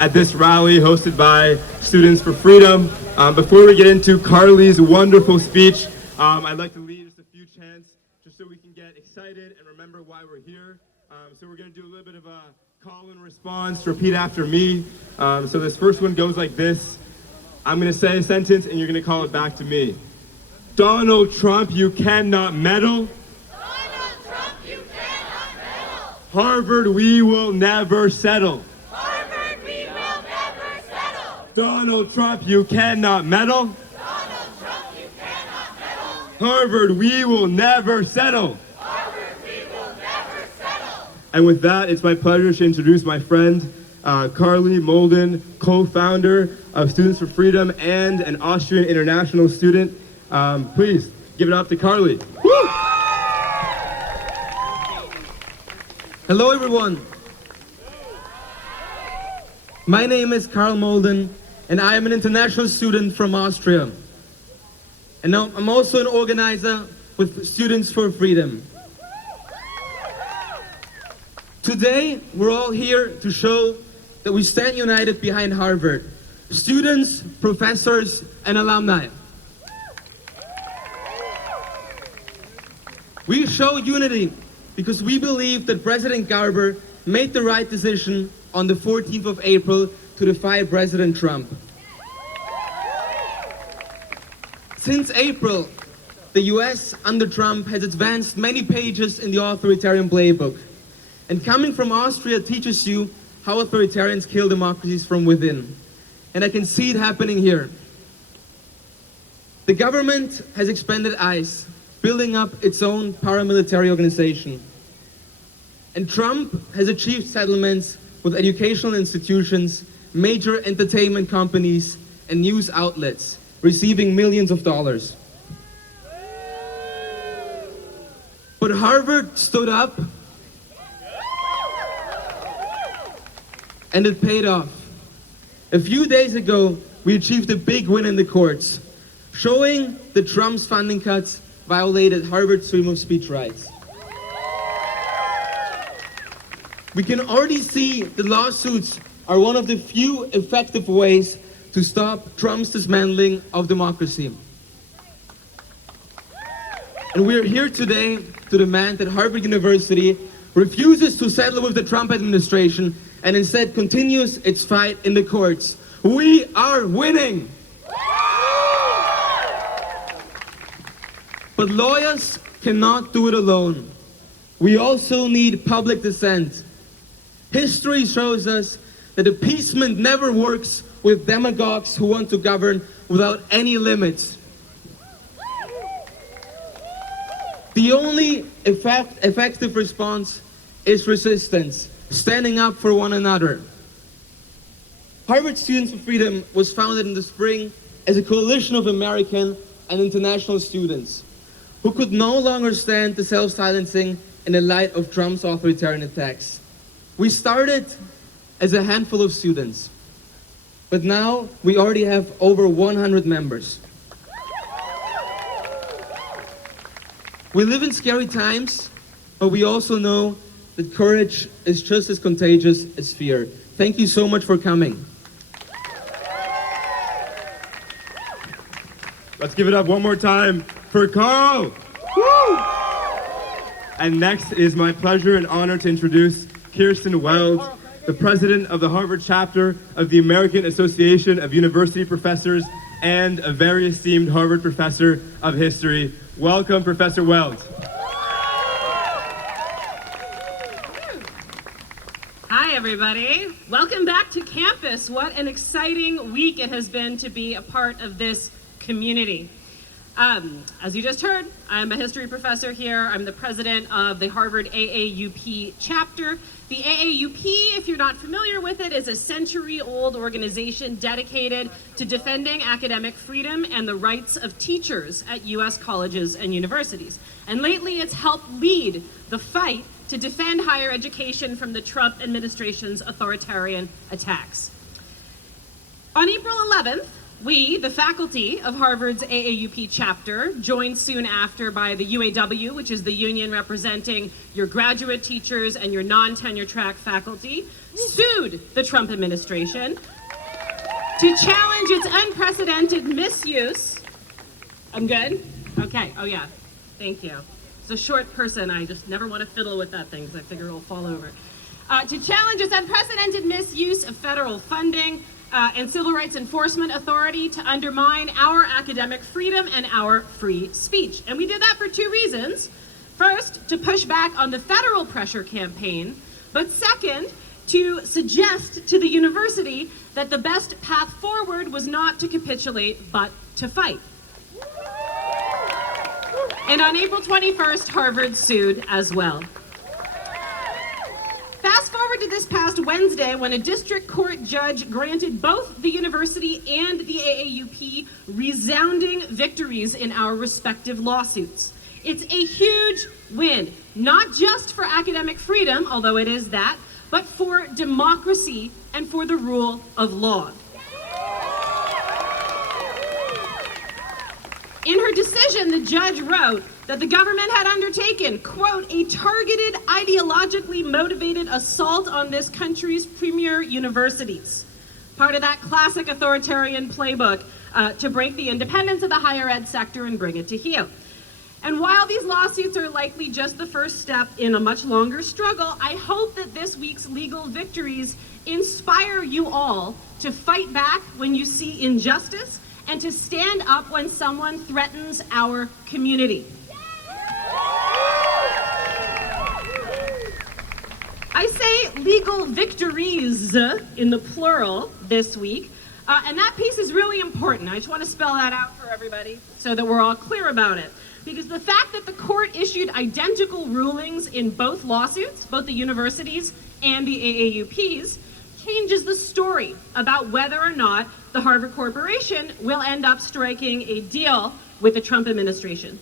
at this rally hosted by Students for Freedom. Before we get into Carly's wonderful speech, I'd like to lead just a few chants just so we can get excited and remember why we're here. So we're going to do a little bit of a call and response, repeat after me. So this first one goes like this. I'm going to say a sentence and you're going to call it back to me. Donald Trump, you cannot meddle. Donald Trump, you cannot meddle. Harvard, we will never settle. Harvard, we will never settle. Donald Trump, you cannot meddle. Donald Trump, you cannot meddle. Harvard, we will never settle. Harvard, we will never settle. And with that, it's my pleasure to introduce my friend, Karl Molden, co-founder of Students for Freedom and an Austrian international student. Please give it up to Karl. Hello everyone. My name is Karl Molden and I am an international student from Austria. And now I'm also an organizer with Students for Freedom. Today we're all here to show that we stand united behind Harvard. Students, professors, and alumni. We show unity because we believe that President Garber made the right decision on the 14th of April to defy President Trump. Since April, the US under Trump has advanced many pages in the authoritarian playbook. And coming from Austria teaches you how authoritarians kill democracies from within. And I can see it happening here. The government has expanded ICE, building up its own paramilitary organization. And Trump has achieved settlements with educational institutions, major entertainment companies, and news outlets, receiving millions of dollars. But Harvard stood up, and it paid off. A few days ago, we achieved a big win in the courts, showing that Trump's funding cuts violated Harvard's freedom of speech rights. We can already see the lawsuits are one of the few effective ways to stop Trump's dismantling of democracy. And we are here today to demand that Harvard University refuses to settle with the Trump administration and instead continues its fight in the courts. We are winning! But lawyers cannot do it alone. We also need public dissent. History shows us that appeasement never works with demagogues who want to govern without any limits. The only effective response is resistance, standing up for one another. Harvard Students for Freedom was founded in the spring as a coalition of American and international students who could no longer stand the self-silencing in the light of Trump's authoritarian attacks. We started as a handful of students, but now we already have over 100 members. We live in scary times, but we also know that courage is just as contagious as fear. Thank you so much for coming. Let's give it up one more time for Karl. Woo! And next, it is my pleasure and honor to introduce Kirsten Weld, the president of the Harvard chapter of the American Association of University Professors and a very esteemed Harvard professor of history. Welcome, Professor Weld. Hi, everybody. Welcome back to campus. What an exciting week it has been to be a part of this community. As you just heard, I'm a history professor here. I'm the president of the Harvard AAUP chapter. The AAUP, if you're not familiar with it, is a century-old organization dedicated to defending academic freedom and the rights of teachers at U.S. colleges and universities. And lately, it's helped lead the fight to defend higher education from the Trump administration's authoritarian attacks. On April 11th, We, the faculty of Harvard's AAUP chapter, joined soon after by the UAW, which is the union representing your graduate teachers and your non-tenure track faculty, sued the Trump administration to challenge its unprecedented misuse. I'm good? Okay, oh yeah, thank you. It's a short person, I just never want to fiddle with that thing because I figure it'll fall over. To challenge its unprecedented misuse of federal funding and civil rights enforcement authority to undermine our academic freedom and our free speech. And we did that for two reasons. First, to push back on the federal pressure campaign, but second, to suggest to the university that the best path forward was not to capitulate, but to fight. And on April 21st, Harvard sued as well. Fast forward to this past Wednesday when a district court judge granted both the university and the AAUP resounding victories in our respective lawsuits. It's a huge win, not just for academic freedom, although it is that, but for democracy and for the rule of law. In her decision, the judge wrote that the government had undertaken, quote, a targeted, ideologically motivated assault on this country's premier universities. Part of that classic authoritarian playbook to break the independence of the higher ed sector and bring it to heel. And while these lawsuits are likely just the first step in a much longer struggle, I hope that this week's legal victories inspire you all to fight back when you see injustice and to stand up when someone threatens our community. I say legal victories in the plural this week, and that piece is really important. I just want to spell that out for everybody so that we're all clear about it. Because the fact that the court issued identical rulings in both lawsuits, both the universities and the AAUPs, changes the story about whether or not the Harvard Corporation will end up striking a deal with the Trump administration.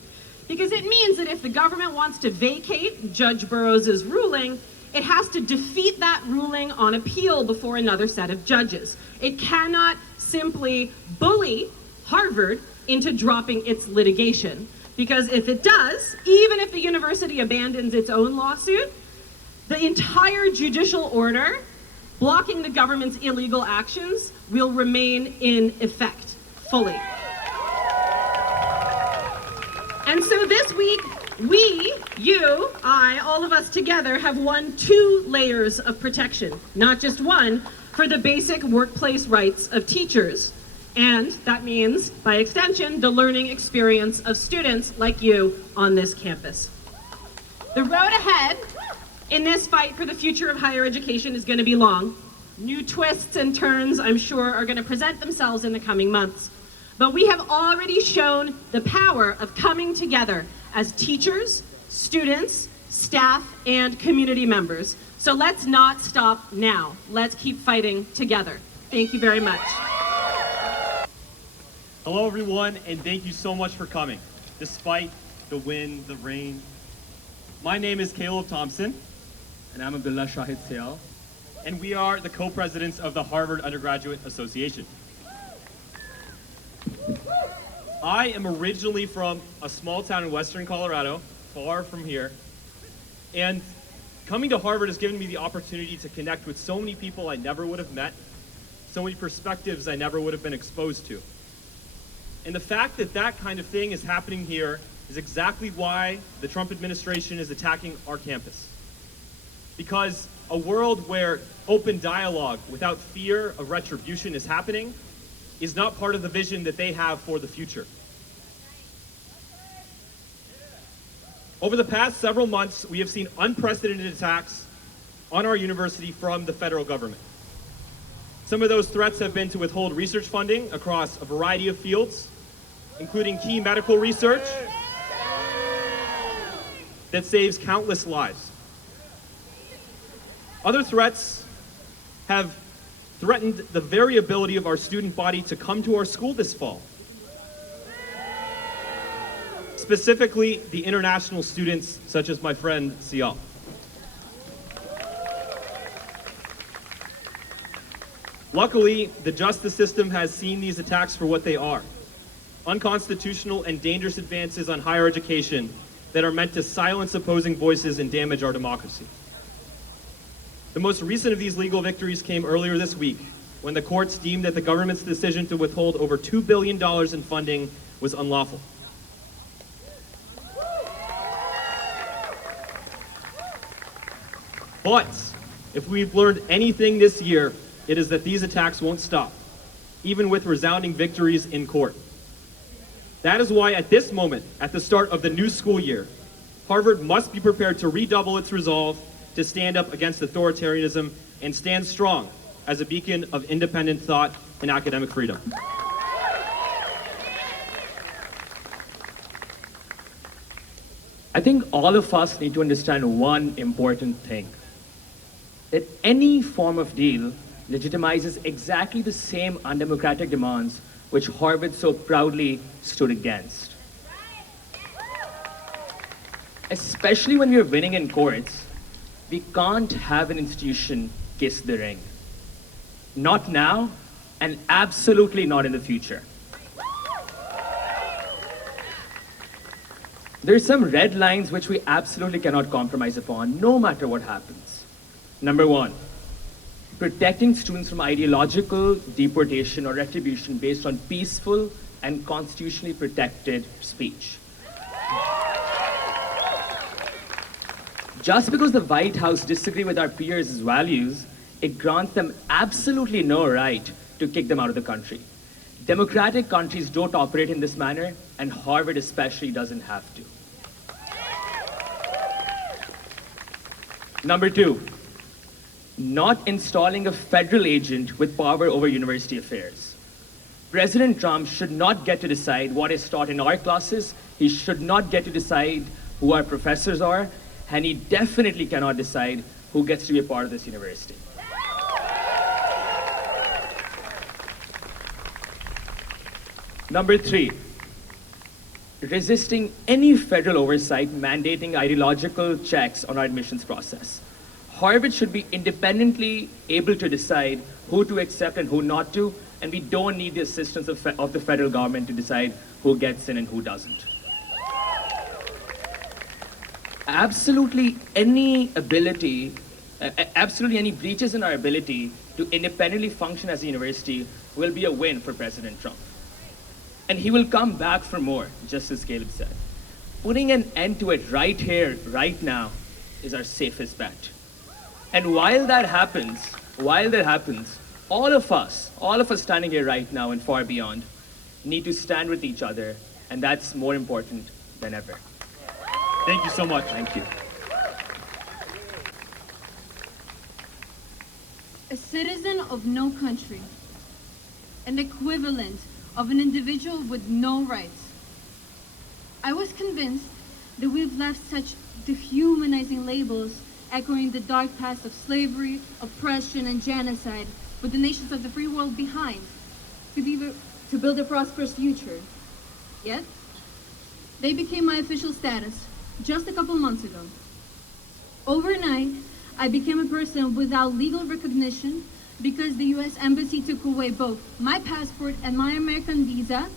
Because it means that if the government wants to vacate Judge Burroughs' ruling, it has to defeat that ruling on appeal before another set of judges. It cannot simply bully Harvard into dropping its litigation. Because if it does, even if the university abandons its own lawsuit, the entire judicial order blocking the government's illegal actions will remain in effect fully. And so this week, we, you, I, all of us together have won 2 layers of protection, not just one, for the basic workplace rights of teachers. And that means, by extension, the learning experience of students like you on this campus. The road ahead in this fight for the future of higher education is going to be long. New twists and turns, I'm sure, are going to present themselves in the coming months. But we have already shown the power of coming together as teachers, students, staff, and community members. So let's not stop now. Let's keep fighting together. Thank you very much. Hello everyone, and thank you so much for coming, despite the wind, the rain. My name is Thompson. And I'm Abdullah Shahid Sial. And we are the co-presidents of the Harvard Undergraduate Association. I am originally from a small town in western Colorado, far from here. And coming to Harvard has given me the opportunity to connect with so many people I never would have met, so many perspectives I never would have been exposed to. And the fact that that kind of thing is happening here is exactly why the Trump administration is attacking our campus. Because a world where open dialogue without fear of retribution is happening is not part of the vision that they have for the future. Over the past several months, we have seen unprecedented attacks on our university from the federal government. Some of those threats have been to withhold research funding across a variety of fields, including key medical research that saves countless lives. Other threats have threatened the very ability of our student body to come to our school this fall. Specifically, the international students such as my friend Sial. Luckily, the justice system has seen these attacks for what they are: unconstitutional and dangerous advances on higher education that are meant to silence opposing voices and damage our democracy. The most recent of these legal victories came earlier this week, when the courts deemed that the government's decision to withhold over $2 billion in funding was unlawful. But if we've learned anything this year, it is that these attacks won't stop, even with resounding victories in court. That is why at this moment, at the start of the new school year, Harvard must be prepared to redouble its resolve to stand up against authoritarianism and stand strong as a beacon of independent thought and academic freedom. I think all of us need to understand one important thing: that any form of deal legitimizes exactly the same undemocratic demands which Harvard so proudly stood against. Especially when we are winning in courts, we can't have an institution kiss the ring. Not now, and absolutely not in the future. There are some red lines which we absolutely cannot compromise upon, no matter what happens. Number one, protecting students from ideological deportation or retribution based on peaceful and constitutionally protected speech. Just because the White House disagree with our peers' values, it grants them absolutely no right to kick them out of the country. Democratic countries don't operate in this manner, and Harvard especially doesn't have to. Number two, not installing a federal agent with power over university affairs. President Trump should not get to decide what is taught in our classes. He should not get to decide who our professors are, and he definitely cannot decide who gets to be a part of this university. Number three, resisting any federal oversight mandating ideological checks on our admissions process. Harvard should be independently able to decide who to accept and who not to, and we don't need the assistance of the federal government to decide who gets in and who doesn't. Absolutely any breaches in our ability to independently function as a university will be a win for President Trump. And he will come back for more, just as Caleb said. Putting an end to it right here, right now, is our safest bet. And while that happens, all of us standing here right now and far beyond, need to stand with each other, and that's more important than ever. Thank you so much. Thank you. A citizen of no country, an equivalent of an individual with no rights. I was convinced that we've left such dehumanizing labels echoing the dark past of slavery, oppression, and genocide for the nations of the free world behind to build a prosperous future. Yet, they became my official status just a couple months ago. Overnight, I became a person without legal recognition because the US Embassy took away both my passport and my American visa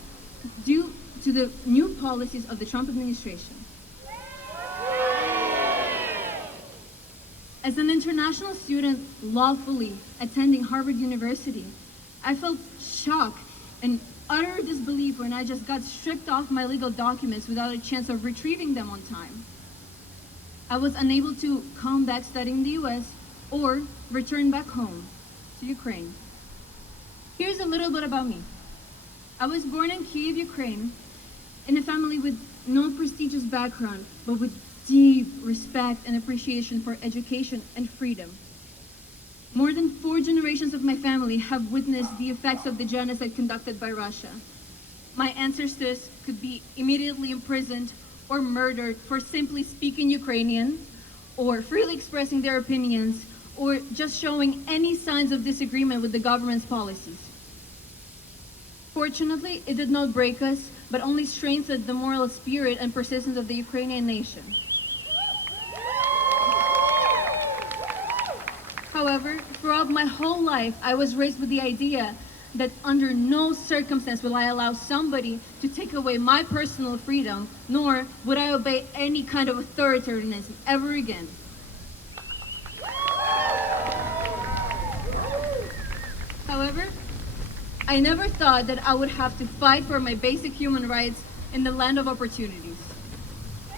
due to the new policies of the Trump administration. As an international student lawfully attending Harvard University, I felt shock and utter disbelief when I just got stripped off my legal documents without a chance of retrieving them on time. I was unable to come back studying the US or return back home to Ukraine. Here's a little bit about me. I was born in Kyiv, Ukraine, in a family with no prestigious background, but with deep respect and appreciation for education and freedom. More than 4 generations of my family have witnessed the effects of the genocide conducted by Russia. My ancestors could be immediately imprisoned or murdered for simply speaking Ukrainian, or freely expressing their opinions, or just showing any signs of disagreement with the government's policies. Fortunately, it did not break us, but only strengthened the moral spirit and persistence of the Ukrainian nation. However, throughout my whole life, I was raised with the idea that under no circumstance will I allow somebody to take away my personal freedom, nor would I obey any kind of authoritarianism ever again. However, I never thought that I would have to fight for my basic human rights in the land of opportunities.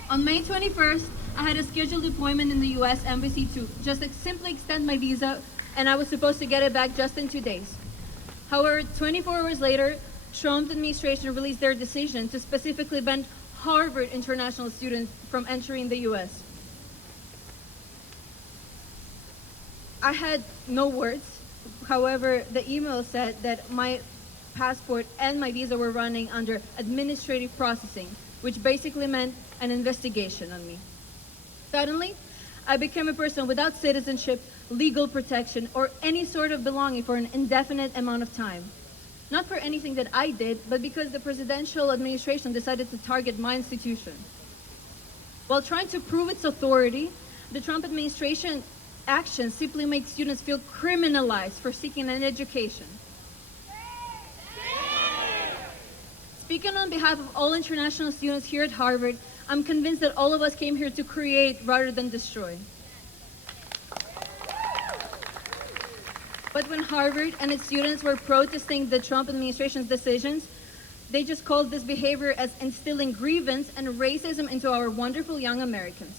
On May 21st, I had a scheduled appointment in the US Embassy to just simply extend my visa, and I was supposed to get it back just in 2 days. However, 24 hours later, Trump's administration released their decision to specifically ban Harvard international students from entering the US. I had no words. However, the email said that my passport and my visa were running under administrative processing, which basically meant an investigation on me. Suddenly, I became a person without citizenship, legal protection, or any sort of belonging for an indefinite amount of time. Not for anything that I did, but because the presidential administration decided to target my institution. While trying to prove its authority, the Trump administration actions simply make students feel criminalized for seeking an education. Speaking on behalf of all international students here at Harvard, I'm convinced that all of us came here to create rather than destroy. But when Harvard and its students were protesting the Trump administration's decisions, they just called this behavior as instilling grievance and racism into our wonderful young Americans.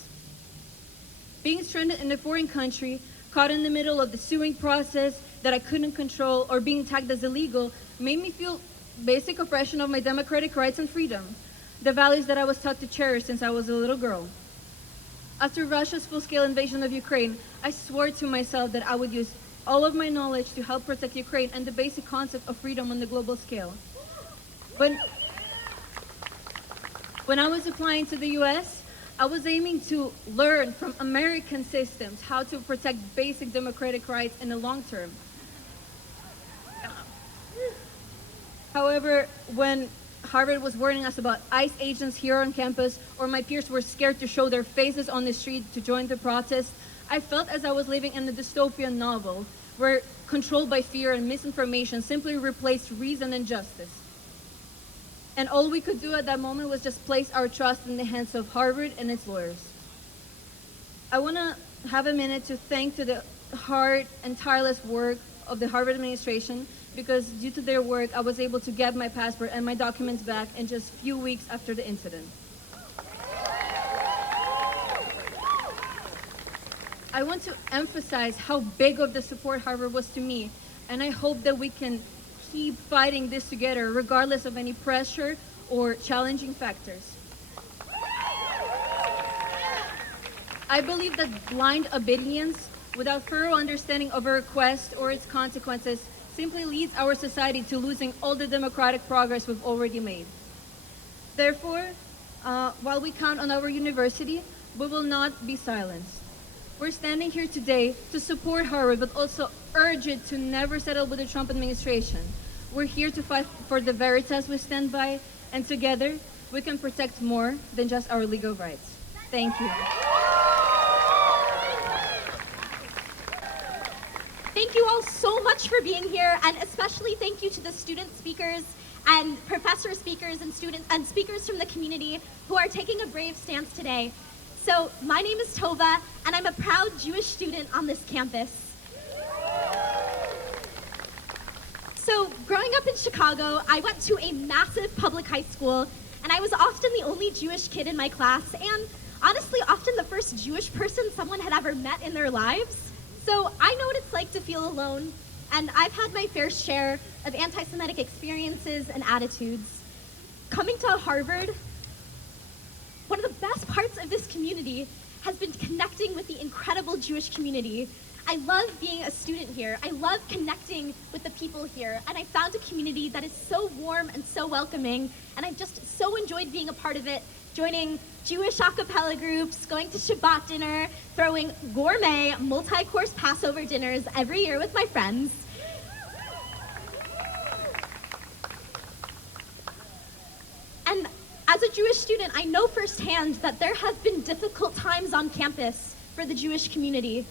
Being stranded in a foreign country, caught in the middle of the suing process that I couldn't control, or being tagged as illegal, made me feel basic oppression of my democratic rights and freedom, the values that I was taught to cherish since I was a little girl. After Russia's full-scale invasion of Ukraine, I swore to myself that I would use all of my knowledge to help protect Ukraine and the basic concept of freedom on the global scale. When I was applying to the US, I was aiming to learn from American systems how to protect basic democratic rights in the long term. However, when Harvard was warning us about ICE agents here on campus, or my peers were scared to show their faces on the street to join the protest, I felt as I was living in a dystopian novel where controlled by fear and misinformation simply replaced reason and justice. And all we could do at that moment was just place our trust in the hands of Harvard and its lawyers. I want to have a minute to thank to the hard and tireless work of the Harvard administration, because due to their work, I was able to get my passport and my documents back in just a few weeks after the incident. I want to emphasize how big of the support Harvard was to me, and I hope that we can keep fighting this together regardless of any pressure or challenging factors. I believe that blind obedience without thorough understanding of a request or its consequences simply leads our society to losing all the democratic progress we've already made. Therefore, while we count on our university, we will not be silenced. We're standing here today to support Harvard, but also urge it to never settle with the Trump administration. We're here to fight for the veritas we stand by, and together we can protect more than just our legal rights. Thank you. Thank you all so much for being here, and especially thank you to the student speakers and professor speakers and students and speakers from the community who are taking a brave stance today. So my name is Tova, and I'm a proud Jewish student on this campus. So growing up in Chicago, I went to a massive public high school, and I was often the only Jewish kid in my class, and honestly, often the first Jewish person someone had ever met in their lives. So I know what it's like to feel alone, and I've had my fair share of anti-Semitic experiences and attitudes. Coming to Harvard, one of the best parts of this community has been connecting with the incredible Jewish community. I love being a student here. I love connecting with the people here, and I found a community that is so warm and so welcoming, and I've just so enjoyed being a part of it, joining Jewish a cappella groups, going to Shabbat dinner, throwing gourmet, multi-course Passover dinners every year with my friends. And as a Jewish student, I know firsthand that there have been difficult times on campus for the Jewish community.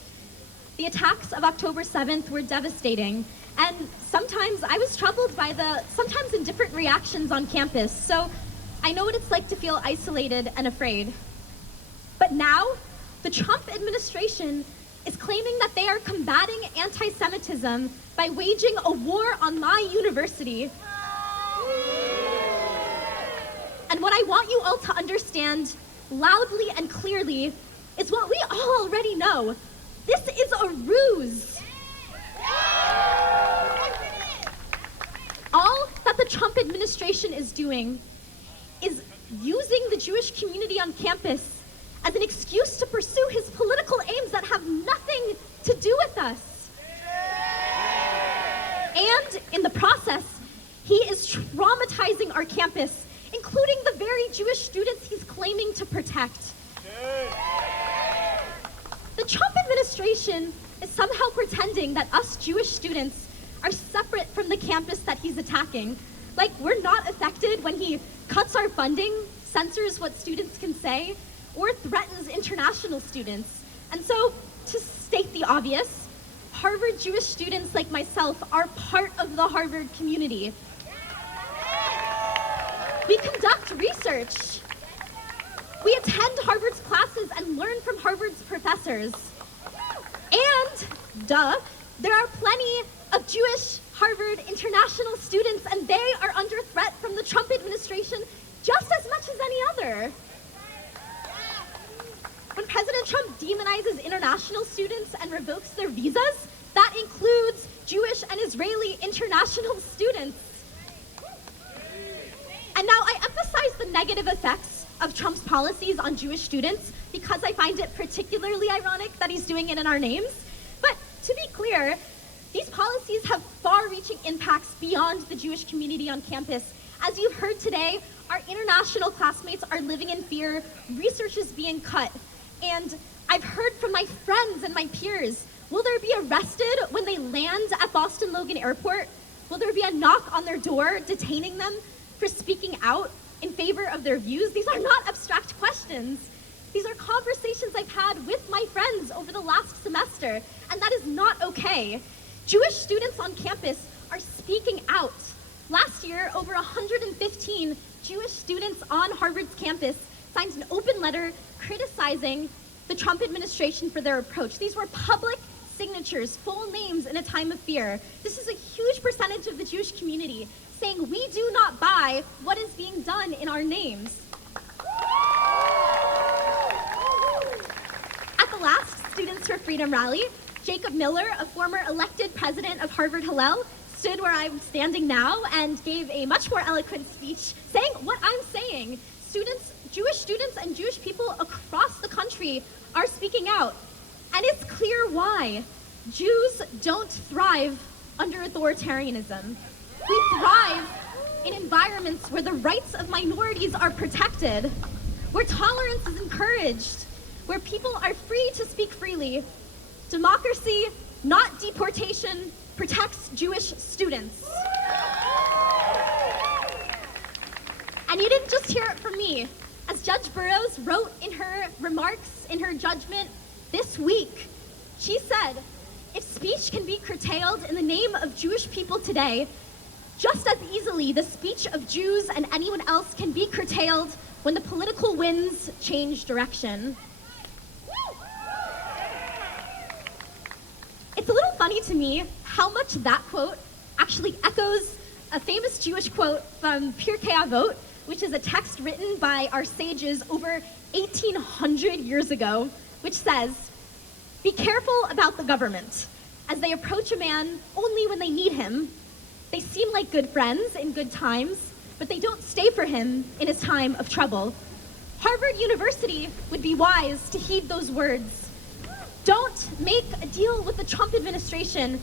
The attacks of October 7th were devastating, and sometimes I was troubled by the sometimes indifferent reactions on campus, so I know what it's like to feel isolated and afraid. But now, the Trump administration is claiming that they are combating anti-Semitism by waging a war on my university. And what I want you all to understand loudly and clearly is what we all already know. This is a ruse. All that the Trump administration is doing is using the Jewish community on campus as an excuse to pursue his political aims that have nothing to do with us. And in the process, he is traumatizing our campus, including the very Jewish students he's claiming to protect. The Trump administration is somehow pretending that us Jewish students are separate from the campus that he's attacking. Like we're not affected when he cuts our funding, censors what students can say, or threatens international students. And so, to state the obvious, Harvard Jewish students like myself are part of the Harvard community. We conduct research. We attend Harvard's classes and learn from Harvard's professors. And, there are plenty of Jewish Harvard international students, and they are under threat from the Trump administration just as much as any other. When President Trump demonizes international students and revokes their visas, that includes Jewish and Israeli international students. And now I emphasize the negative effects of Trump's policies on Jewish students because I find it particularly ironic that he's doing it in our names. But to be clear, these policies have far-reaching impacts beyond the Jewish community on campus. As you've heard today, our international classmates are living in fear, research is being cut. And I've heard from my friends and my peers, will there be arrested when they land at Boston Logan Airport? Will there be a knock on their door detaining them for speaking out in favor of their views? These are not abstract questions. These are conversations I've had with my friends over the last semester, and that is not okay. Jewish students on campus are speaking out. Last year, over 115 Jewish students on Harvard's campus signed an open letter criticizing the Trump administration for their approach. These were public signatures, full names in a time of fear. This is a huge percentage of the Jewish community saying we do not buy what is being done in our names. At the last Students for Freedom rally, Jacob Miller, a former elected president of Harvard Hillel, stood where I'm standing now and gave a much more eloquent speech saying what I'm saying. Jewish students and Jewish people across the country are speaking out. And it's clear why. Jews don't thrive under authoritarianism. We thrive in environments where the rights of minorities are protected, where tolerance is encouraged, where people are free to speak freely. Democracy, not deportation, protects Jewish students. And you didn't just hear it from me. As Judge Burroughs wrote in her remarks, in her judgment this week, she said, if speech can be curtailed in the name of Jewish people today, just as easily the speech of Jews and anyone else can be curtailed when the political winds change direction. It's a little funny to me how much that quote actually echoes a famous Jewish quote from Pirkei Avot, which is a text written by our sages over 1,800 years ago, which says, be careful about the government, as they approach a man only when they need him. They seem like good friends in good times, but they don't stay for him in his time of trouble. Harvard University would be wise to heed those words. Don't make a deal with the Trump administration.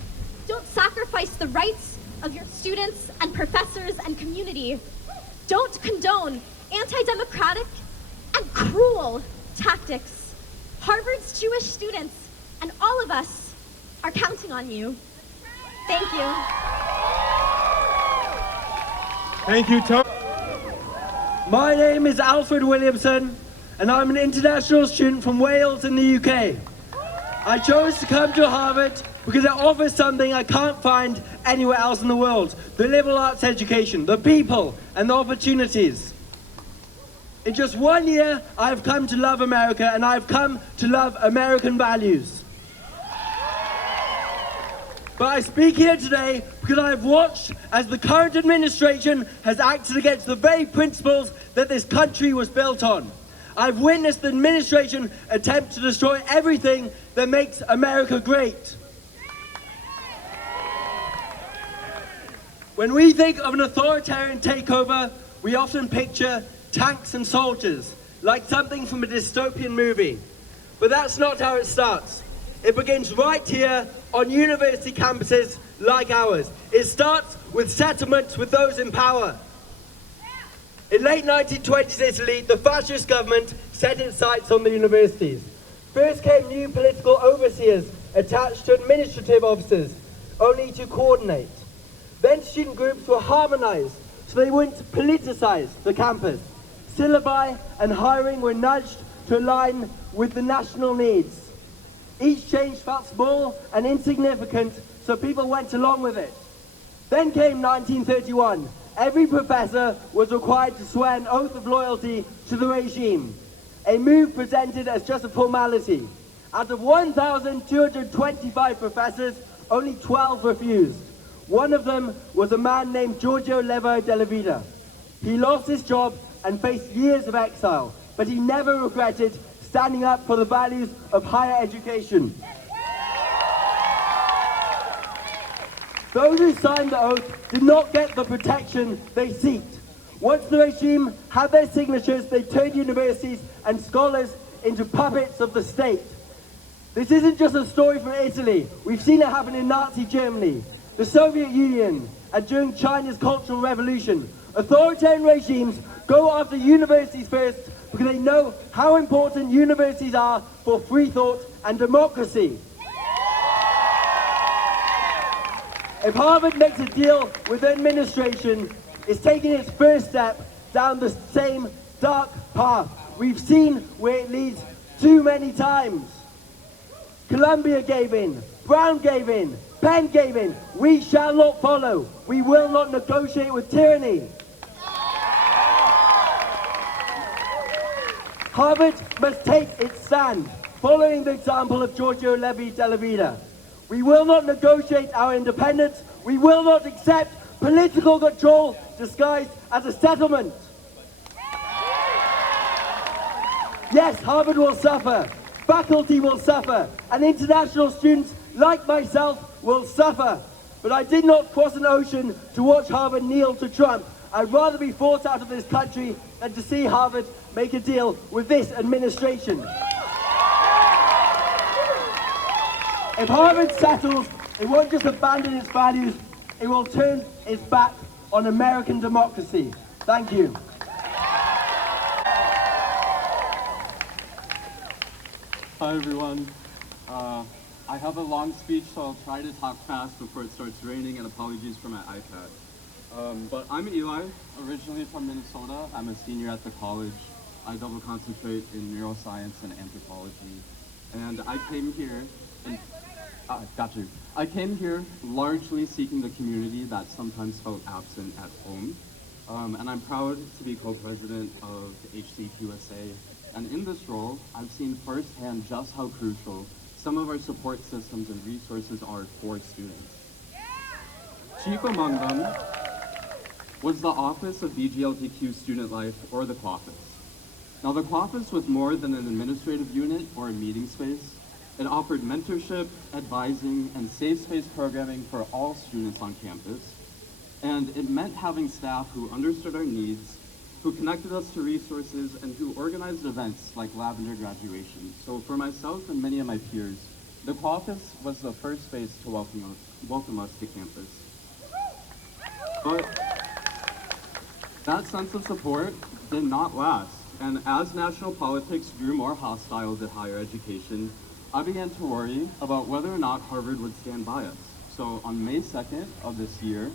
Don't sacrifice the rights of your students and professors and community. Don't condone anti-democratic and cruel tactics. Harvard's Jewish students and all of us are counting on you. Thank you. Thank you, Tova. My name is Alfred Williamson, and I'm an international student from Wales in the UK. I chose to come to Harvard because it offers something I can't find anywhere else in the world: the liberal arts education, the people, and the opportunities. In just 1 year, I've come to love America, and I've come to love American values. But I speak here today because I've watched as the current administration has acted against the very principles that this country was built on. I've witnessed the administration attempt to destroy everything that makes America great. When we think of an authoritarian takeover, we often picture tanks and soldiers, like something from a dystopian movie. But that's not how it starts. It begins right here on university campuses like ours. It starts with settlements with those in power. In late 1920s Italy, the fascist government set its sights on the universities. First came new political overseers attached to administrative officers, only to coordinate. Then student groups were harmonized so they wouldn't politicize the campus. Syllabi and hiring were nudged to align with the national needs. Each change felt small and insignificant, so people went along with it. Then came 1931. Every professor was required to swear an oath of loyalty to the regime, a move presented as just a formality. Out of 1,225 professors, only 12 refused. One of them was a man named Giorgio Levi della Vida. He lost his job and faced years of exile, but he never regretted standing up for the values of higher education. Those who signed the oath did not get the protection they sought. Once the regime had their signatures, they turned universities and scholars into puppets of the state. This isn't just a story from Italy. We've seen it happen in Nazi Germany, the Soviet Union, and during China's Cultural Revolution. Authoritarian regimes go after universities first because they know how important universities are for free thought and democracy. If Harvard makes a deal with the administration, it's taking its first step down the same dark path. We've seen where it leads too many times. Columbia gave in, Brown gave in, Penn gave in. We shall not follow. We will not negotiate with tyranny. Harvard must take its stand, following the example of Giorgio Levi della Vida. We will not negotiate our independence. We will not accept political control disguised as a settlement. Yes, Harvard will suffer. Faculty will suffer. And international students like myself will suffer. But I did not cross an ocean to watch Harvard kneel to Trump. I'd rather be forced out of this country than to see Harvard make a deal with this administration. If Harvard settles, it won't just abandon its values, it will turn its back on American democracy. Thank you. Hi everyone. I have a long speech, so I'll try to talk fast before it starts raining, and apologies for my iPad. But I'm Eli, originally from Minnesota. I'm a senior at the college. I double concentrate in neuroscience and anthropology. And I came here, I came here largely seeking the community that sometimes felt absent at home. And I'm proud to be co-president of HCQSA. And in this role, I've seen firsthand just how crucial some of our support systems and resources are for students. Chief among them was the Office of BGLTQ Student Life, or the COFIS. Now the COFIS was more than an administrative unit or a meeting space. It offered mentorship, advising, and safe space programming for all students on campus. And it meant having staff who understood our needs, who connected us to resources, and who organized events like Lavender graduation. So for myself and many of my peers, the COFIS was the first space to welcome us to campus. But that sense of support did not last. And as national politics grew more hostile to higher education, I began to worry about whether or not Harvard would stand by us. So on May 2nd of this year,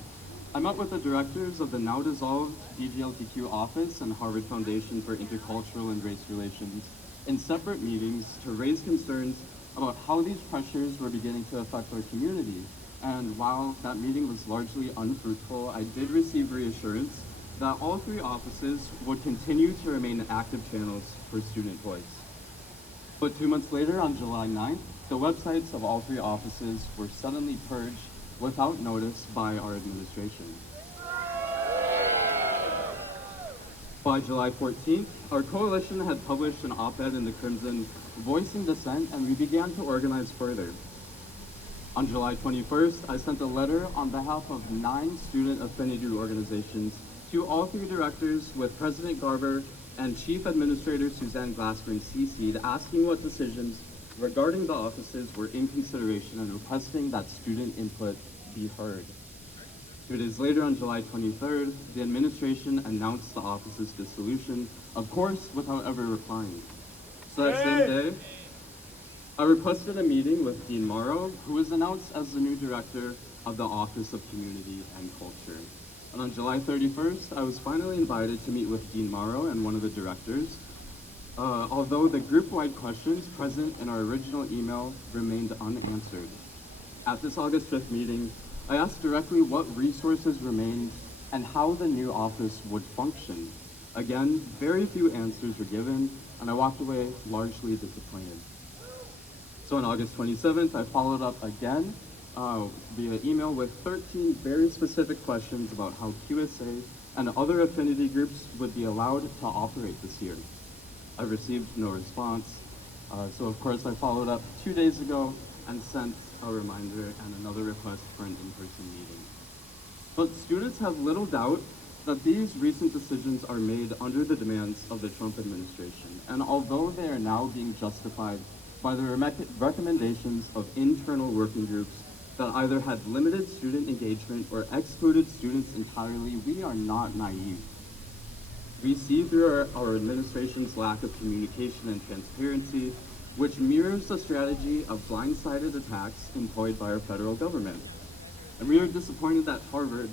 I met with the directors of the now dissolved BGLTQ office and Harvard Foundation for Intercultural and Race Relations in separate meetings to raise concerns about how these pressures were beginning to affect our community. And while that meeting was largely unfruitful, I did receive reassurance that all three offices would continue to remain active channels for student voice. But 2 months later, on July 9th, the websites of all three offices were suddenly purged without notice by our administration. By July 14th, our coalition had published an op-ed in the Crimson voicing dissent, and we began to organize further. On July 21st, I sent a letter on behalf of 9 student affinity organizations to all three directors, with President Garber and Chief Administrator Suzanne Glassman CC'd, asking what decisions regarding the offices were in consideration and requesting that student input be heard. 2 days later, on July 23rd, the administration announced the office's dissolution, of course, without ever replying. So that same day, I requested a meeting with Dean Morrow, who was announced as the new director of the Office of Community and Culture. And on July 31st, I was finally invited to meet with Dean Morrow and one of the directors, although the group-wide questions present in our original email remained unanswered. At this August 5th meeting, I asked directly what resources remained and how the new office would function. Again, very few answers were given, and I walked away largely disappointed. So on August 27th, I followed up again via email with 13 very specific questions about how QSA and other affinity groups would be allowed to operate this year. I received no response, so of course I followed up 2 days ago and sent a reminder and another request for an in-person meeting. But students have little doubt that these recent decisions are made under the demands of the Trump administration, and although they are now being justified by the recommendations of internal working groups that either had limited student engagement or excluded students entirely, we are not naive. We see through our administration's lack of communication and transparency, which mirrors the strategy of blindsided attacks employed by our federal government. And we are disappointed that Harvard,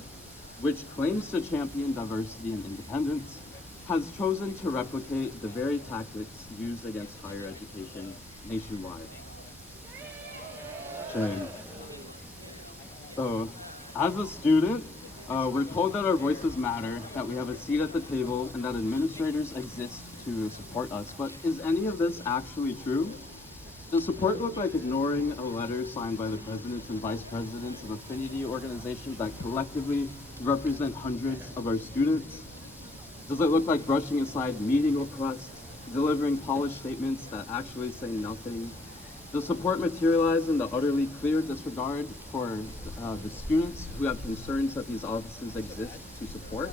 which claims to champion diversity and independence, has chosen to replicate the very tactics used against higher education nationwide. Shame. So, as a student, we're told that our voices matter, that we have a seat at the table, and that administrators exist to support us. But is any of this actually true? Does support look like ignoring a letter signed by the presidents and vice presidents of affinity organizations that collectively represent hundreds of our students? Does it look like brushing aside meeting requests, delivering polished statements that actually say nothing? Does support materialize in the utterly clear disregard for the students who have concerns that these offices exist to support?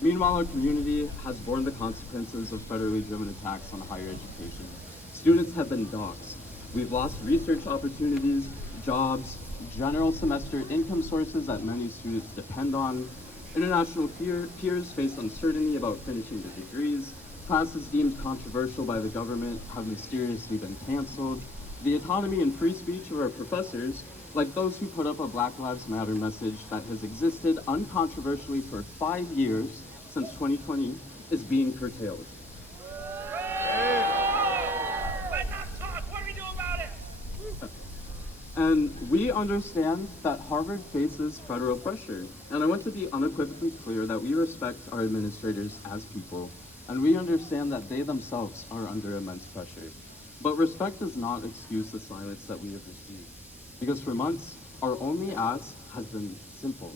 Meanwhile, our community has borne the consequences of federally driven attacks on higher education. Students have been doxxed. We've lost research opportunities, jobs, general semester income sources that many students depend on. International peers face uncertainty about finishing their degrees. Classes deemed controversial by the government have mysteriously been canceled. The autonomy and free speech of our professors, like those who put up a Black Lives Matter message that has existed uncontroversially for 5 years, since 2020, is being curtailed. And we understand that Harvard faces federal pressure. And I want to be unequivocally clear that we respect our administrators as people, and we understand that they themselves are under immense pressure. But respect does not excuse the silence that we have received. Because for months, our only ask has been simple: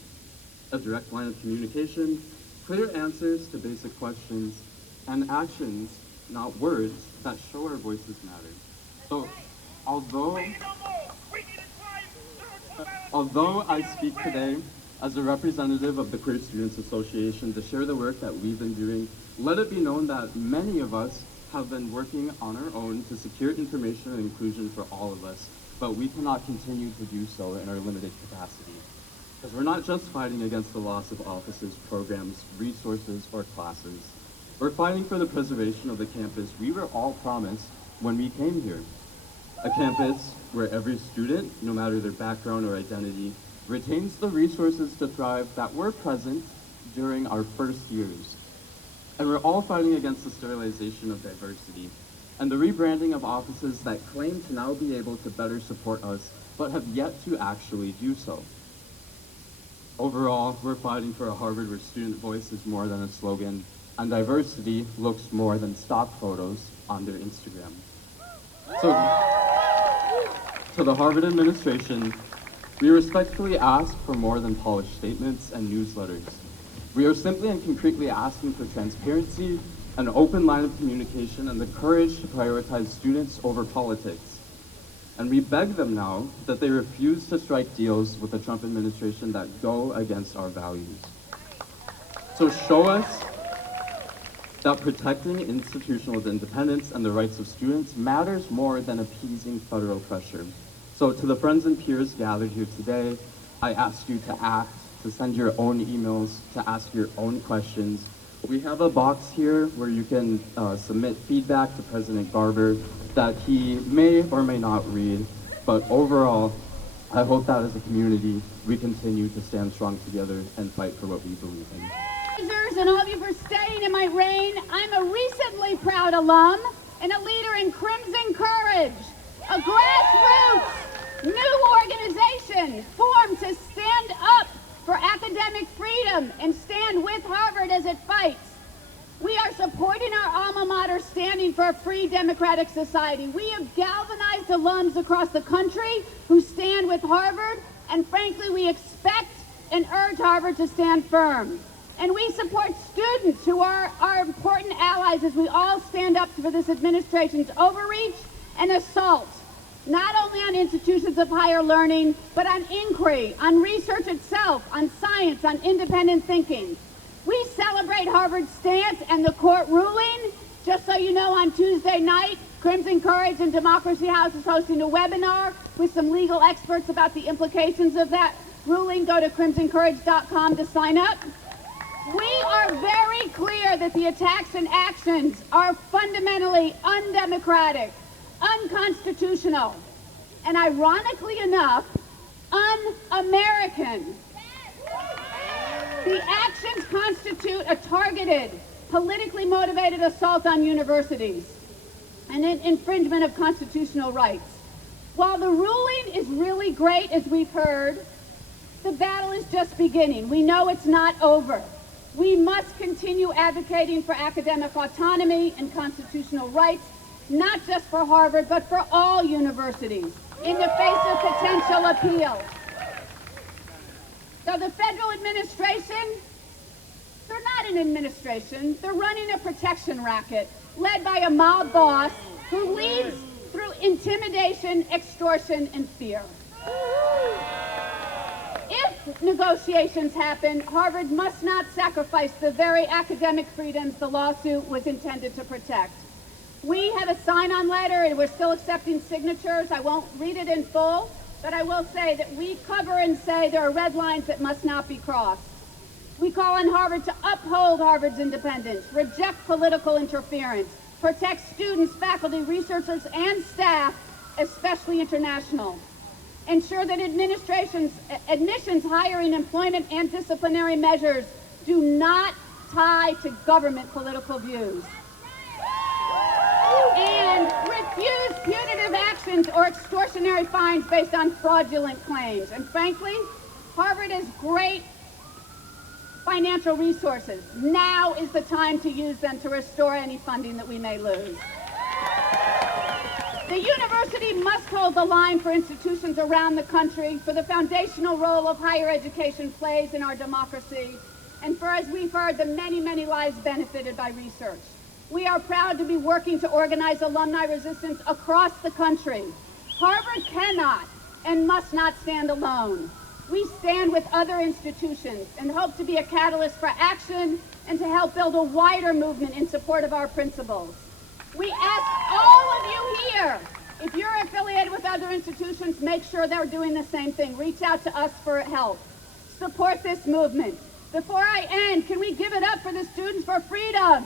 a direct line of communication, clear answers to basic questions, and actions, not words, that show our voices matter. So, although I speak today as a representative of the Queer Students Association to share the work that we've been doing, let it be known that many of us have been working on our own to secure information and inclusion for all of us, but we cannot continue to do so in our limited capacity. Because we're not just fighting against the loss of offices, programs, resources, or classes. We're fighting for the preservation of the campus we were all promised when we came here. A campus where every student, no matter their background or identity, retains the resources to thrive that were present during our first years. And we're all fighting against the sterilization of diversity. and the rebranding of offices that claim to now be able to better support us, but have yet to actually do so. Overall, we're fighting for a Harvard where student voice is more than a slogan, and diversity looks more than stock photos on their Instagram. So, to the Harvard administration, we respectfully ask for more than polished statements and newsletters. We are simply and concretely asking for transparency, an open line of communication, and the courage to prioritize students over politics. And we beg them now that they refuse to strike deals with the Trump administration that go against our values. So show us that protecting institutional independence and the rights of students matters more than appeasing federal pressure. So to the friends and peers gathered here today, I ask you to act, to send your own emails, to ask your own questions. We have a box here where you can submit feedback to President Garber that he may or may not read, but overall, I hope that as a community, we continue to stand strong together and fight for what we believe in. And all of you for staying in my reign. I'm a recently proud alum and a leader in Crimson Courage, a grassroots new organization formed to stand up for academic freedom and stand with Harvard as it fights. We are supporting our alma mater, standing for a free democratic society. We have galvanized alums across the country who stand with Harvard, and frankly, we expect and urge Harvard to stand firm. And we support students who are our important allies as we all stand up for this administration's overreach and assault, not only on institutions of higher learning, but on inquiry, on research itself, on science, on independent thinking. We celebrate Harvard's stance and the court ruling. Just so you know, on Tuesday night, Crimson Courage and Democracy House is hosting a webinar with some legal experts about the implications of that ruling. Go to crimsoncourage.com to sign up. We are very clear that the attacks and actions are fundamentally undemocratic, unconstitutional, and ironically enough, un-American. The actions constitute a targeted, politically motivated assault on universities and an infringement of constitutional rights. While the ruling is really great, as we've heard, the battle is just beginning. We know it's not over. We must continue advocating for academic autonomy and constitutional rights, not just for Harvard, but for all universities, in the face of potential appeal. So the federal administration, they're not an administration, they're running a protection racket led by a mob boss who leads through intimidation, extortion, and fear. If negotiations happen, Harvard must not sacrifice the very academic freedoms the lawsuit was intended to protect. We have a sign-on letter and we're still accepting signatures. I won't read it in full, but I will say that we cover and say there are red lines that must not be crossed. We call on Harvard to uphold Harvard's independence, reject political interference, protect students, faculty, researchers, and staff, especially international. Ensure that admissions, hiring, employment, and disciplinary measures do not tie to government political views. And refuse punitive actions or extortionary fines based on fraudulent claims. And frankly, Harvard has great financial resources. Now is the time to use them to restore any funding that we may lose. The university must hold the line for institutions around the country, for the foundational role of higher education plays in our democracy, and for, as we've heard, the many, many lives benefited by research. We are proud to be working to organize alumni resistance across the country. Harvard cannot and must not stand alone. We stand with other institutions and hope to be a catalyst for action and to help build a wider movement in support of our principles. We ask all of you here, if you're affiliated with other institutions, make sure they're doing the same thing. Reach out to us for help. Support this movement. Before I end, can we give it up for the Students for Freedom?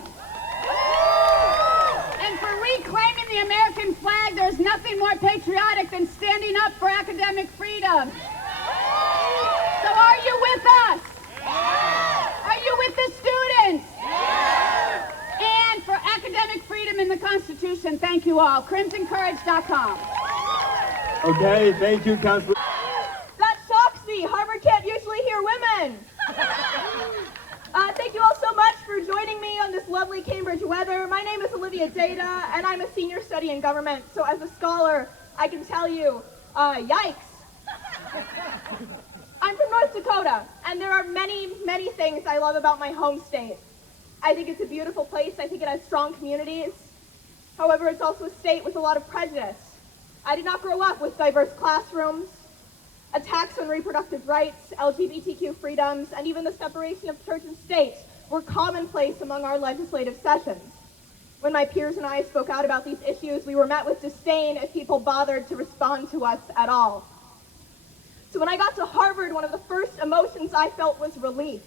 And for reclaiming the American flag, there's nothing more patriotic than standing up for academic freedom. So are you with us? Are you with the students? And for academic freedom in the Constitution, thank you. you all. CrimsonCourage.com. Okay, thank you, Councilor. That shocks me. Harvard can't usually hear women. Thank you all so much for joining me on this lovely Cambridge weather. My name is Olivia, and I'm a senior studying government. So as a scholar, I can tell you, yikes. I'm from North Dakota, and there are many, many things I love about my home state. I think it's a beautiful place. I think it has strong communities. However, it's also a state with a lot of prejudice. I did not grow up with diverse classrooms. Attacks on reproductive rights, LGBTQ freedoms, and even the separation of church and state were commonplace among our legislative sessions. When my peers and I spoke out about these issues, we were met with disdain if people bothered to respond to us at all. So when I got to Harvard, one of the first emotions I felt was relief.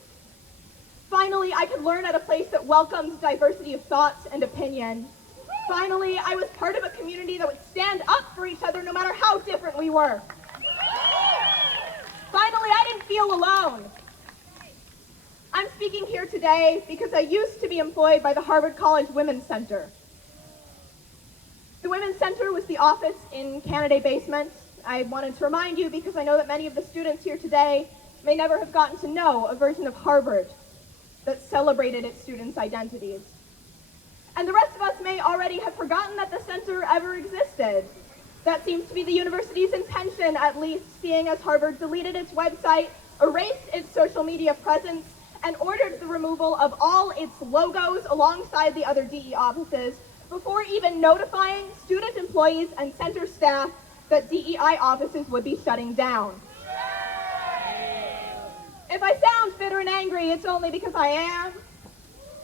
Finally, I could learn at a place that welcomes diversity of thoughts and opinion. Finally, I was part of a community that would stand up for each other no matter how different we were. Finally, I didn't feel alone. I'm speaking here today because I used to be employed by the Harvard College Women's Center. The Women's Center was the office in Canada Basement. I wanted to remind you because I know that many of the students here today may never have gotten to know a version of Harvard that celebrated its students' identities. And the rest of us may already have forgotten that the center ever existed. That seems to be the university's intention, at least, seeing as Harvard deleted its website, erased its social media presence, and ordered the removal of all its logos alongside the other DE offices before even notifying student employees and center staff that DEI offices would be shutting down. If I sound bitter and angry, it's only because I am.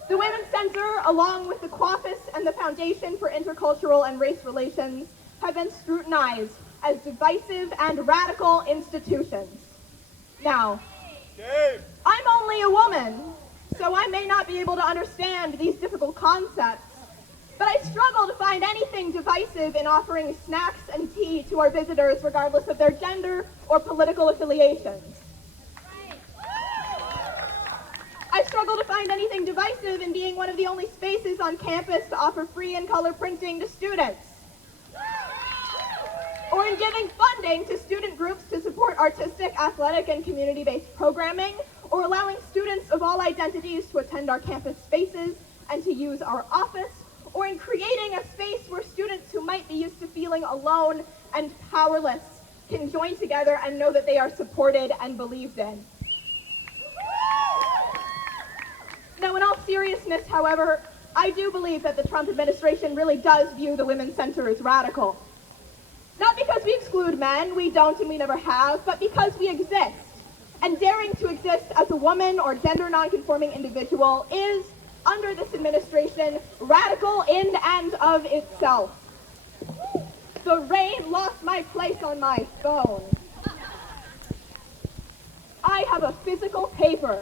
The Women's Center, along with the Quafis and the Foundation for Intercultural and Race Relations, have been scrutinized as divisive and radical institutions. Now, I'm only a woman, so I may not be able to understand these difficult concepts, but I struggle to find anything divisive in offering snacks and tea to our visitors regardless of their gender or political affiliations. I struggle to find anything divisive in being one of the only spaces on campus to offer free and color printing to students, or in giving funding to student groups to support artistic, athletic, and community-based programming, or allowing students of all identities to attend our campus spaces and to use our office, or in creating a space where students who might be used to feeling alone and powerless can join together and know that they are supported and believed in. Now, in all seriousness, however, I do believe that the Trump administration really does view the Women's Center as radical. Not because we exclude men, we don't and we never have, but because we exist. And daring to exist as a woman or gender nonconforming individual is, under this administration, radical in and of itself. The rain lost my place on my phone. I have a physical paper.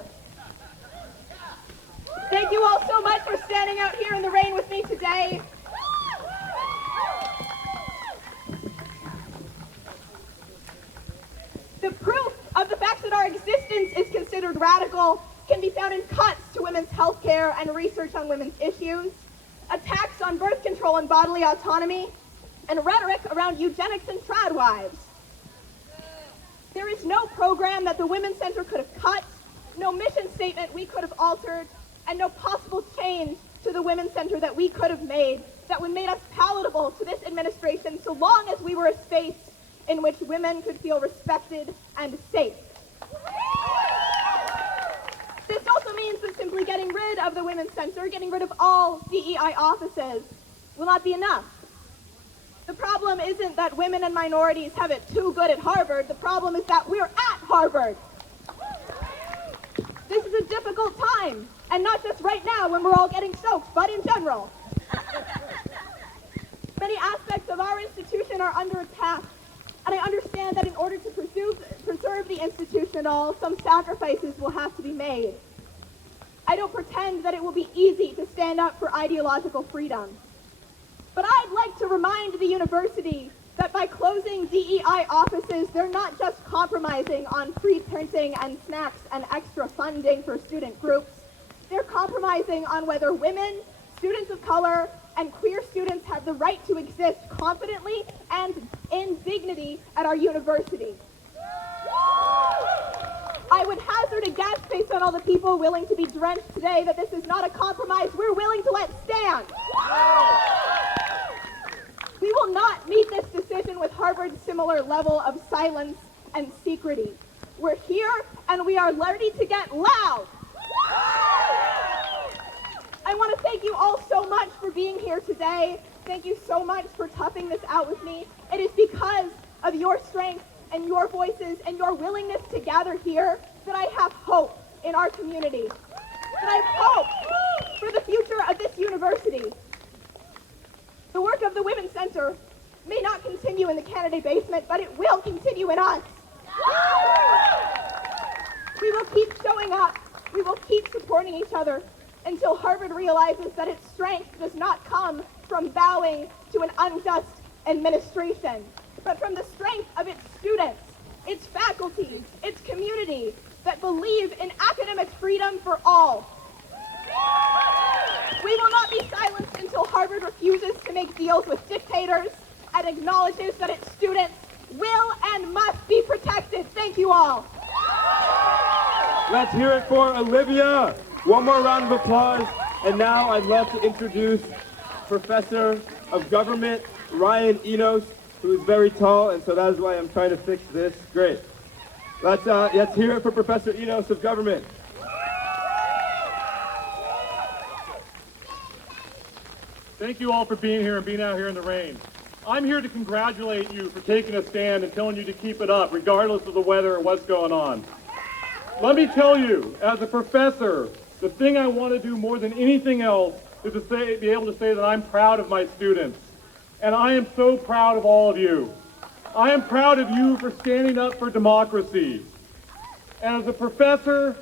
Thank you all so much for standing out here in the rain with me today. The proof of the fact that our existence is considered radical can be found in cuts to women's health care and research on women's issues, attacks on birth control and bodily autonomy, and rhetoric around eugenics and trad wives. There is no program that the Women's Center could have cut, no mission statement we could have altered, and no possible change to the Women's Center that we could have made that would make us palatable to this administration so long as we were a space in which women could feel respected and safe. This also means that simply getting rid of the Women's Center, getting rid of all DEI offices, will not be enough. The problem isn't that women and minorities have it too good at Harvard. The problem is that we're at Harvard. This is a difficult time, and not just right now when we're all getting soaked, but in general. Many aspects of our institution are under attack, and I understand that in order to preserve the institution at all, some sacrifices will have to be made. I don't pretend that it will be easy to stand up for ideological freedom. But I'd like to remind the university that by closing DEI offices, they're not just compromising on free printing and snacks and extra funding for student groups. They're compromising on whether women, students of color, and queer students have the right to exist confidently and in dignity at our university. I would hazard a guess based on all the people willing to be drenched today that this is not a compromise we're willing to let stand. We will not meet this decision with Harvard's similar level of silence and secrecy. We're here and we are ready to get loud. I want to thank you all so much for being here today. Thank you so much for toughing this out with me. It is because of your strength and your voices and your willingness to gather here that I have hope in our community. That I have hope for the future of this university. The work of the Women's Center may not continue in the Kennedy basement, but it will continue in us. We will keep showing up. We will keep supporting each other until Harvard realizes that its strength does not come from bowing to an unjust administration, but from the strength of its students, its faculty, its community that believe in academic freedom for all. We will not be silenced until Harvard refuses to make deals with dictators and acknowledges that its students will and must be protected. Thank you all. Let's hear it for Olivia. One more round of applause. And now I'd love to introduce Professor of Government, Ryan Enos, who is very tall, and so that is why I'm trying to fix this. Great. Let's hear it for Professor Enos of Government. Thank you all for being here and being out here in the rain. I'm here to congratulate you for taking a stand and telling you to keep it up, regardless of the weather or what's going on. Let me tell you, as a professor, the thing I want to do more than anything else is to be able to say that I'm proud of my students. And I am so proud of all of you. I am proud of you for standing up for democracy. As a professor,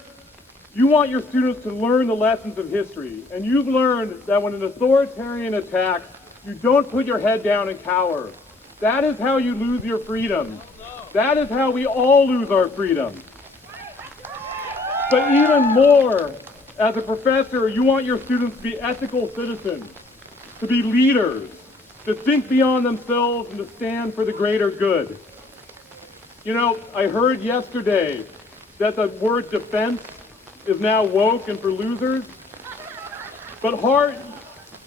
you want your students to learn the lessons of history. And you've learned that when an authoritarian attacks, you don't put your head down and cower. That is how you lose your freedom. That is how we all lose our freedom. But even more, as a professor, you want your students to be ethical citizens, to be leaders, to think beyond themselves and to stand for the greater good. You know, I heard yesterday that the word defense is now woke and for losers. But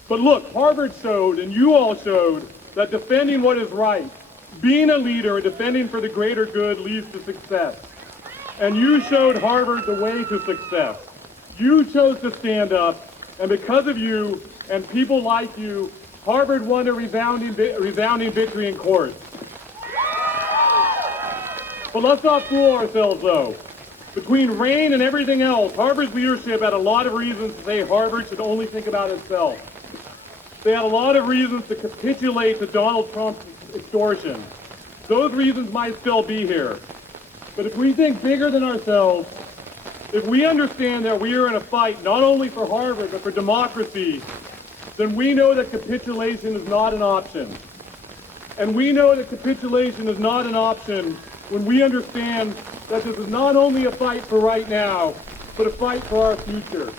look, Harvard showed, and you all showed, that defending what is right, being a leader and defending for the greater good leads to success. And you showed Harvard the way to success. You chose to stand up, and because of you and people like you, Harvard won a resounding victory in court. But let's not fool ourselves, though. Between rain and everything else, Harvard's leadership had a lot of reasons to say Harvard should only think about itself. They had a lot of reasons to capitulate to Donald Trump's extortion. Those reasons might still be here. But if we think bigger than ourselves, if we understand that we are in a fight not only for Harvard, but for democracy, then we know that capitulation is not an option. And we know that capitulation is not an option when we understand that this is not only a fight for right now, but a fight for our future.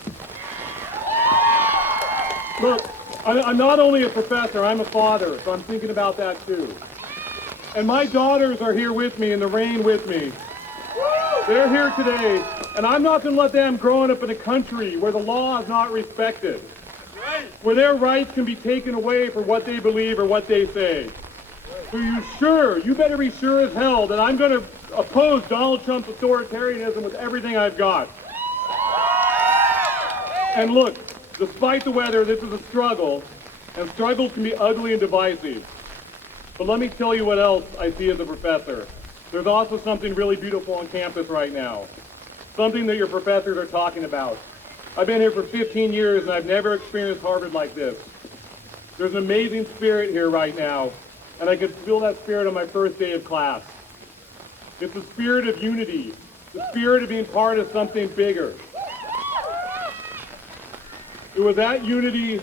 Look, I'm not only a professor, I'm a father, so I'm thinking about that too. And my daughters are here with me in the rain with me. They're here today, and I'm not going to let them growing up in a country where the law is not respected, where their rights can be taken away for what they believe or what they say. So you better be sure as hell that I'm going to oppose Donald Trump's authoritarianism with everything I've got. And look, despite the weather, this is a struggle, and struggles can be ugly and divisive. But let me tell you what else I see as a professor. There's also something really beautiful on campus right now. Something that your professors are talking about. I've been here for 15 years and I've never experienced Harvard like this. There's an amazing spirit here right now, and I could feel that spirit on my first day of class. It's the spirit of unity, the spirit of being part of something bigger. It was that unity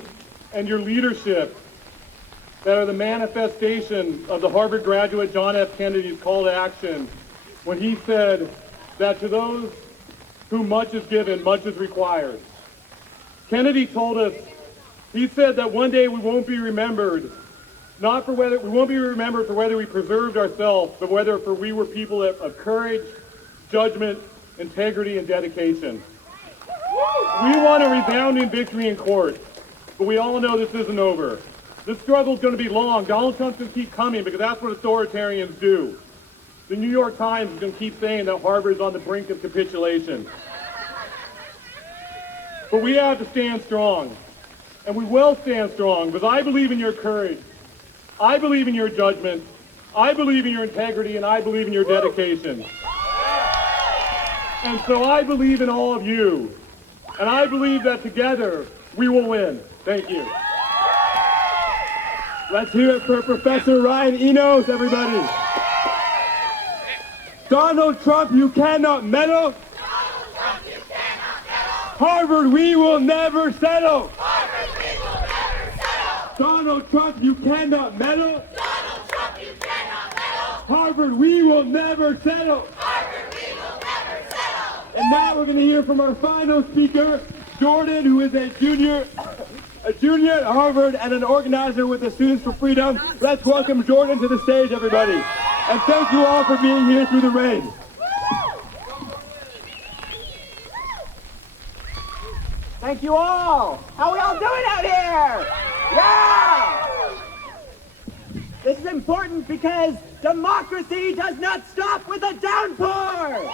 and your leadership that are the manifestation of the Harvard graduate John F. Kennedy's call to action when he said that to those whom much is given, much is required. Kennedy told us He said that one day we won't be remembered, we won't be remembered for whether we preserved ourselves, but whether for we were people of courage, judgment, integrity, and dedication. We want a resounding victory in court, but we all know this isn't over. This struggle is going to be long. Donald Trump's going to keep coming because that's what authoritarians do. The New York Times is going to keep saying that Harvard is on the brink of capitulation. But we have to stand strong, and we will stand strong because I believe in your courage. I believe in your judgment. I believe in your integrity, and I believe in your dedication. And so I believe in all of you. And I believe that together we will win. Thank you. Let's hear it for Professor Ryan Enos, everybody. Donald Trump, you cannot meddle. Donald Trump, you cannot meddle. Harvard, we will never settle. Harvard, we will never settle. Donald Trump, you cannot meddle. Donald Trump, you cannot meddle. Harvard, we will never settle. Harvard, we will never settle. And now we're going to hear from our final speaker, Jordan, who is a junior at Harvard and an organizer with the Students for Freedom. Let's welcome Jordan to the stage, everybody. And thank you all for being here through the rain. Thank you all. How are we all doing out here? Yeah! This is important because democracy does not stop with a downpour.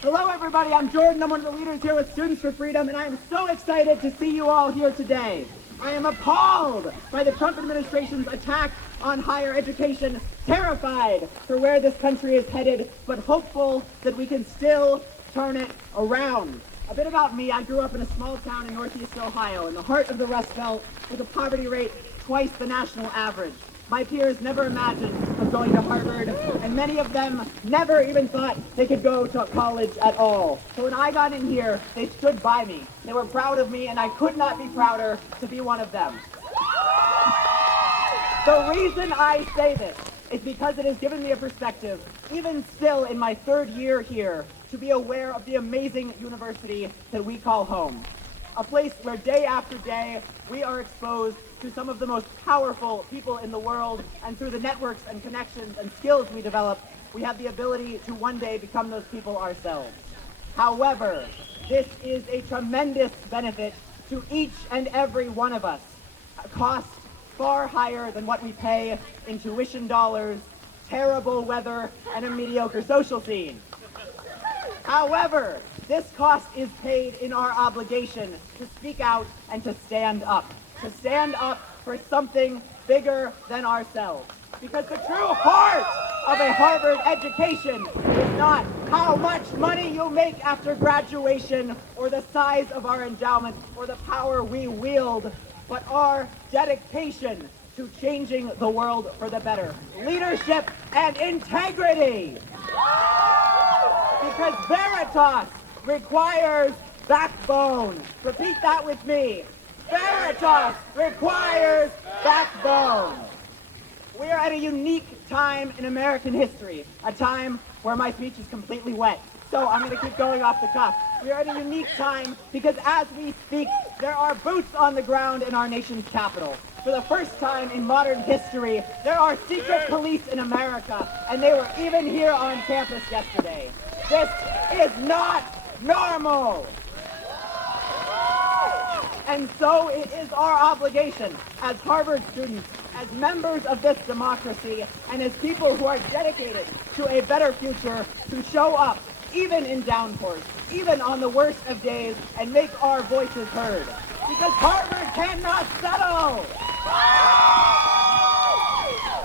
Hello, everybody. I'm Jordan. I'm one of the leaders here with Students for Freedom, and I am so excited to see you all here today. I am appalled by the Trump administration's attack on higher education, terrified for where this country is headed, but hopeful that we can still turn it around. A bit about me, I grew up in a small town in Northeast Ohio, in the heart of the Rust Belt, with a poverty rate twice the national average. My peers never imagined of going to Harvard, and many of them never even thought they could go to college at all. So when I got in here, they stood by me. They were proud of me, and I could not be prouder to be one of them. The reason I say this is because it has given me a perspective, even still in my third year here, to be aware of the amazing university that we call home. A place where day after day, we are exposed to some of the most powerful people in the world, and through the networks and connections and skills we develop, we have the ability to one day become those people ourselves. However, this is a tremendous benefit to each and every one of us. A cost far higher than what we pay in tuition dollars, terrible weather, and a mediocre social scene. However, this cost is paid in our obligation to speak out and to stand up for something bigger than ourselves. Because the true heart of a Harvard education is not how much money you make after graduation, or the size of our endowment, or the power we wield, but our dedication to changing the world for the better. Leadership and integrity. Because Veritas requires backbone. Repeat that with me. Veritas requires backbone. We are at a unique time in American history, a time where my speech is completely wet. So I'm going to keep going off the cuff. We are at a unique time because as we speak, there are boots on the ground in our nation's capital. For the first time in modern history, there are secret police in America, and they were even here on campus yesterday. This is not normal. And so it is our obligation as Harvard students, as members of this democracy, and as people who are dedicated to a better future, to show up, even in downpours, even on the worst of days, and make our voices heard. Because Harvard cannot settle!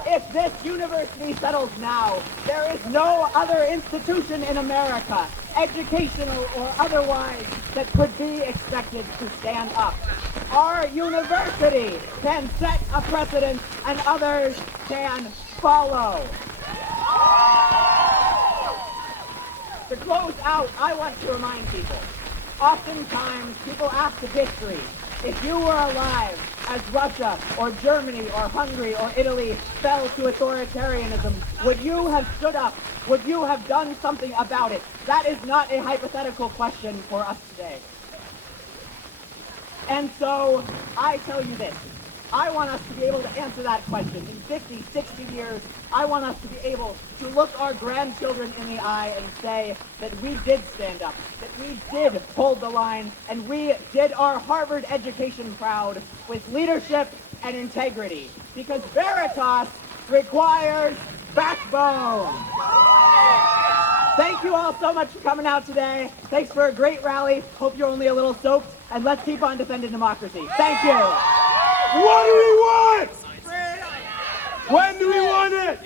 If this university settles now, there is no other institution in America, educational or otherwise, that could be expected to stand up. Our university can set a precedent and others can follow. To close out, I want to remind people, oftentimes people ask of history, if you were alive as Russia or Germany or Hungary or Italy fell to authoritarianism, would you have stood up? Would you have done something about it? That is not a hypothetical question for us today. And so I tell you this, I want us to be able to answer that question. In 50, 60 years, I want us to be able to look our grandchildren in the eye and say that we did stand up, that we did hold the line, and we did our Harvard education proud with leadership and integrity. Because Veritas requires backbone. Thank you all so much for coming out today. Thanks for a great rally. Hope you're only a little soaked, and let's keep on defending democracy. Thank you. What do we want? When do we want it?